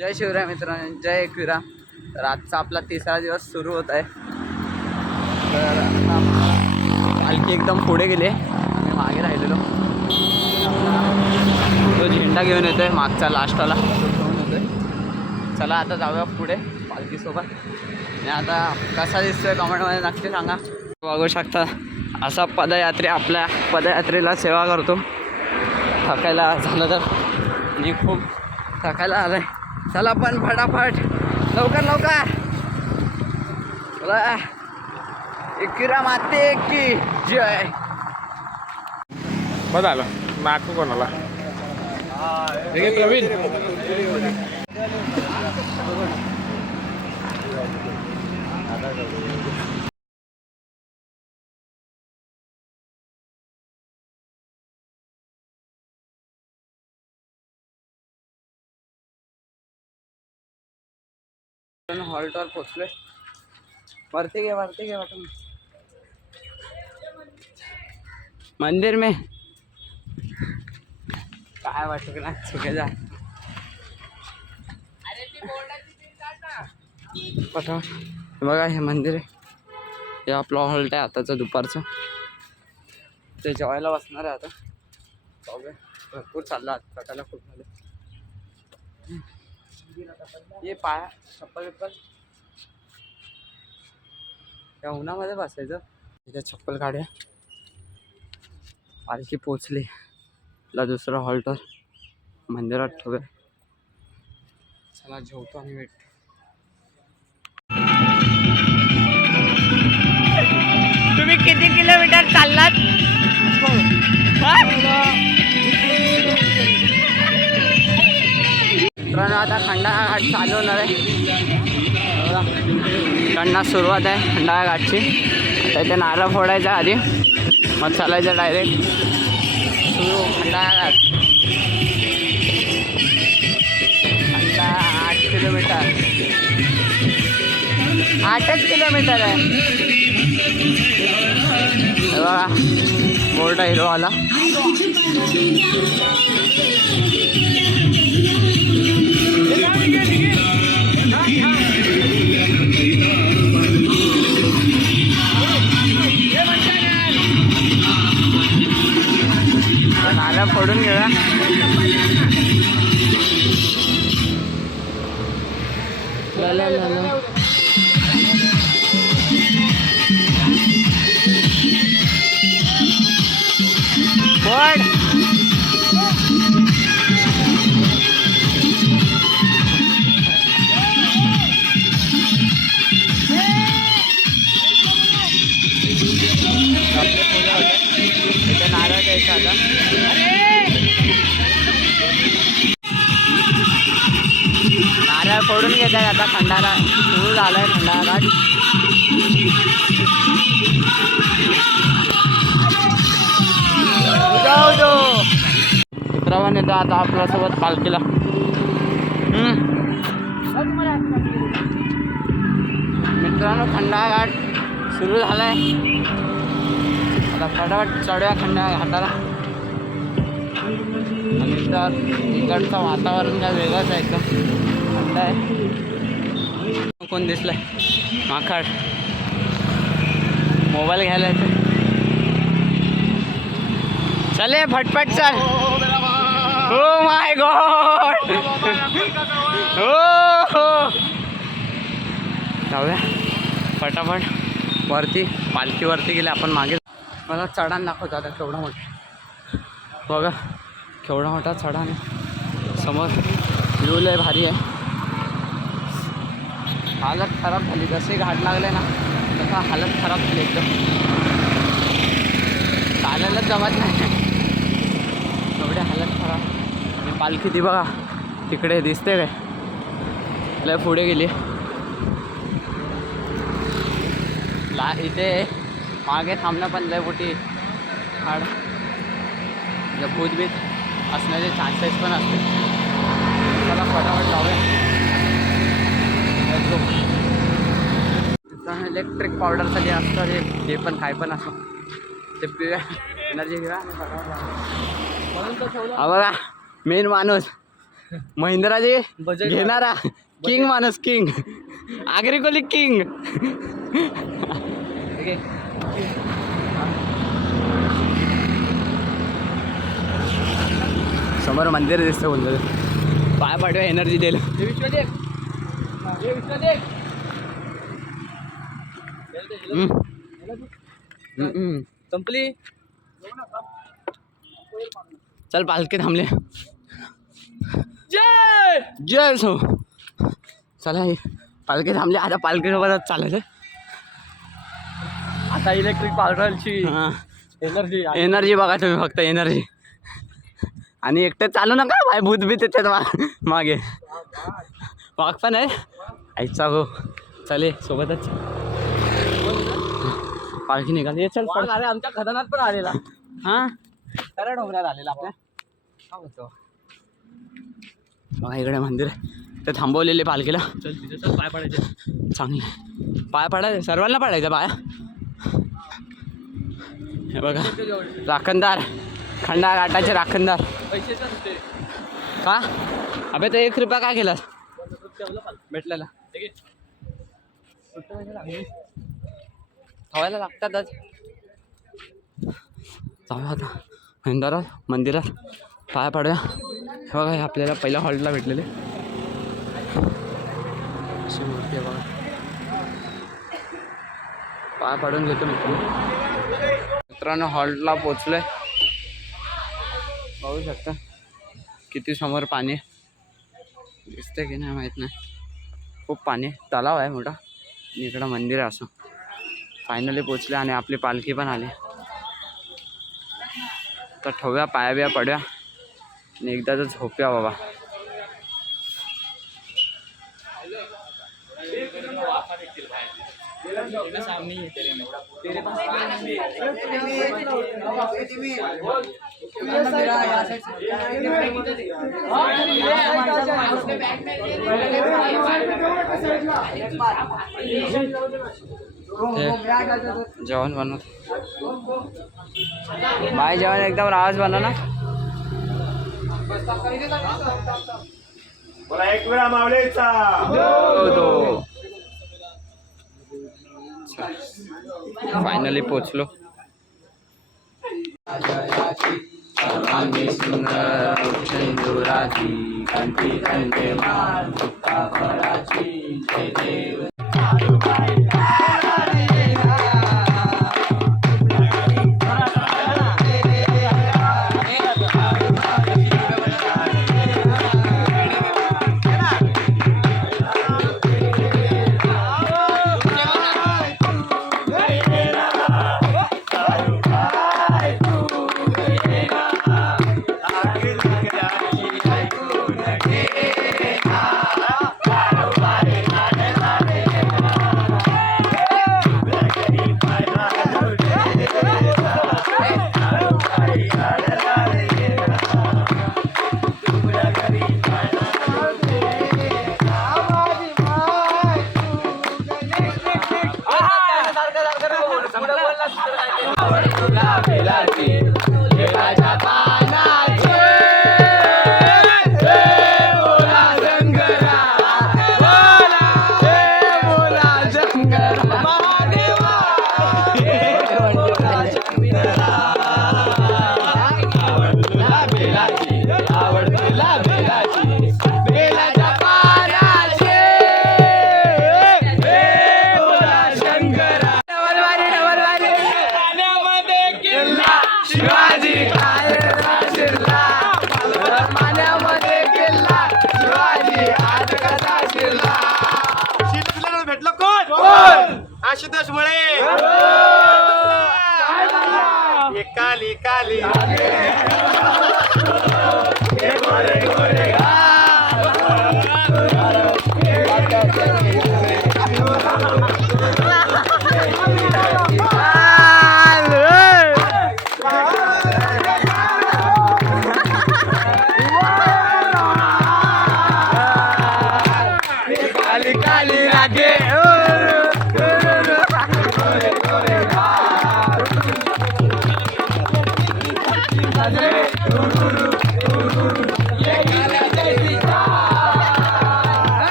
जय शिवराय मित्रांनो, जय एकविरा. तर आजचा आपला तिसरा दिवस सुरू होत आहे. तर आता पालखी एकदम पुढे गेली, आम्ही मागे राहिलेलो. तो झेंडा घेऊन येतोय मागचा लास्टवाला घेऊन येतोय. चला आता जाऊया पुढे पालखीसोबत. आणि आता कसा दिसतोय कमेंटमध्ये नक्की सांगा. बघू शकता असा पदयात्री आपल्या पदयात्रेला सेवा करतो. थकायला झालं तर आणि खूप थकायला आलं आहे. चला पण फटाफट लवकर लवकर. चला एकविरा माते की जय. बरं झालं नाकू कोणाला प्रवीण. हॉल्टवर पोचलोय. वरती घे वाटून मंदिर में काय वाटत ना चुके जा पटापट. बघा हे मंदिर आहे. हे आपलं हॉल्ट आहे आताचं दुपारचं. ते जेवायला बसणार आहे आता. बघूया भरपूर चाललं आज सकाळला खूप झालं. ये पाया चप्पल बिप्पल या उन्हामध्ये बसायचं. इथे चप्पल काढूया. पालखी पोचली. ला दुसरा हॉल्टवर मंदिरात ठेवूया. चला जेवतो आणि भेट. तुम्ही किती किलोमीटर चाललात? मित्रांनो आता खंडाळा घाट चालू होणार आहे. इकडनं सुरुवात आहे खंडाळा घाटची. आता इथे नारळ फोडायचा आधी, मग चालायचं डायरेक्ट सुरू खंडाळा घाट. 8 किलोमीटर, 8च किलोमीटर आहे. बघा बोर्ड हिरो आला. नारळ फोडून घेऊया. फोड नारळ द्यायचा आता. नारळ फोडून घेतात आता. खंडाळा सुरू झालाय खंडाळा घाट. मित्रांनो येतो आता आपल्यासोबत पालखीला. मित्रांनो खंडाळा घाट सुरू झालाय. आता फटाफट चढूया खंडाळा घाटाला. आणि तर इकडचं वातावरण काय वेगळंच आहे एकदम. थंड आहे. कोण दिसलंय? माकड. मोबाईल घ्यायला येते. चले फटफट चल. Oh my God. हो जाऊया फटाफट वरती. पालखीवरती गेले आपण मागे. मला चढाण दाखवतो आता केवढा मोठा. बघा केवढा मोठा चढाण आहे. समोर व्ह्यू लय भारी आहे. हालत खराब झाली. जसे घाट लागले ना तसा हालत खराब झाली एकदम. चालायलाच जमत नाही एवढी हालत खराब. आणि पालखी ती बघा तिकडे दिसते काय लय पुढे गेली. इथे मागे थांबणं पण लय मोठी हाड भूतभीत असण्याचे चान्सेस पण असते. मला फटाफट जाऊया. इलेक्ट्रिक पावडरसाठी असतं हे पण काय पण असो ते पिऊया. एनर्जी घेऊया आणि फटाफट. हा बघा मेन माणूस महिंद्राचे घेणारा किंग माणूस किंग आग्रिकोली किंग. समोर मंदिर दिसतं बोलतो पाय पाठवा एनर्जी देईल. संपली. चल पालखी थांबले. जय जय सो. चला हे पालखी थांबली आता पालखीसोबतच चालायचं. आता इलेक्ट्रिक पावडरची एनर्जी एनर्जी बघा तुम्ही फक्त एनर्जी. आणि एकटं चालू नका भाई भूत भीत येतात मागे. वाघ पण आहे आईचा हो. चले सोबतच पालखी निघाली. चल अरे आमच्या खदानात पण आलेला. हां खऱ्या डोंगरात आलेला आपल्या. बघा इकडे मंदिर ते थांबवलेले पालखीला. चल तिथे चल पाय पडायचे. चांगले पाय पडायचे सर्वांना पडायचं पाया. हे बघा राखणदार खंडा घाटाचे राखणदार. पैसेच होते का अबे तो 1 रुपया काय केलास भेटलेला. खावायला लागतातच. जाऊया आता मंदिरात पाया पाडूया. हे बघा हे आपल्याला पहिल्या हॉल्टला भेटलेले अशी मूर्ती आहे बघा. पाया पाडून घेतो मित्रांनो. हॉल्टला पोचलोय बघू शकता किती समोर पाणी आहे. दिसतंय की नाही माहीत नाही. खूप पाणी आहे. तलाव आहे मोठा आणि इकडं मंदिर आहे असं. फायनली पोचले आणि आपली पालखी पण आली. तर ठेवूया पाया बिया पडूया आणि एकदा तर झोपूया बाबा. जेवण बनवत बाय. जेवण एकदम राज बनव ना. एक वेळा मावळेचा फायनली पोचलो. आशुतोष मुळे काली काली काली रागे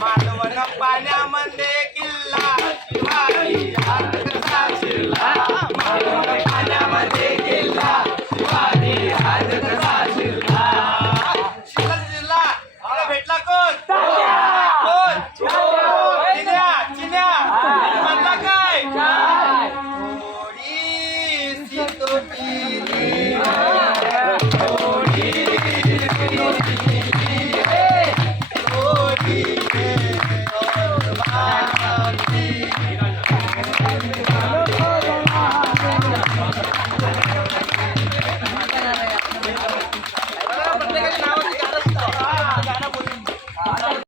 मालवण पाण्यामध्ये किल्ला शिवाजी हात कसा शिरला मालवण पाण्यामध्ये किल्ला शिवाजी हात कसा शिरला शिरला मला भेटला कोण कोण चिन्या चिन्या म्हणला काय थोडीशी तो पिली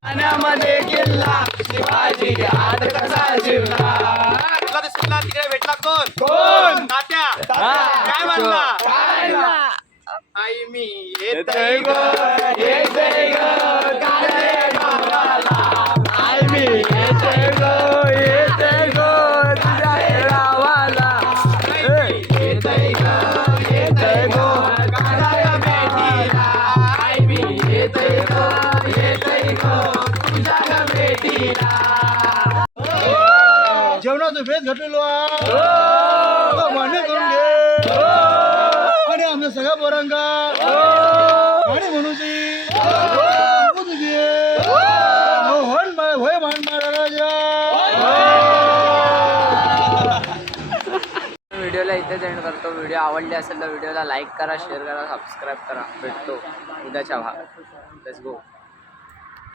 पाण्यामध्ये किल्ला शिवाजी हात कसा शिरला तुला दिसला तिकडे भेटला कोण कोण तात्या काय म्हणला आई मी येतोय ग येते ग काळे गावाला आई मी येते ग तुझ्या गावाला येते ग काळ्या भेटीला आई मी येते ग तुझ्या भेटीला जेवणाचं भेद घटलेलो मान्य करून घे आणि आमच्या सगळ्या पोरांका आणि म्हणून होय मान महाराजा व्हिडिओला इथेच एंड करतो. व्हिडिओ आवडली असेल तर व्हिडिओला लाईक करा, शेअर करा, सबस्क्राईब करा. भेटतो उद्याच्या भाग. Let's go.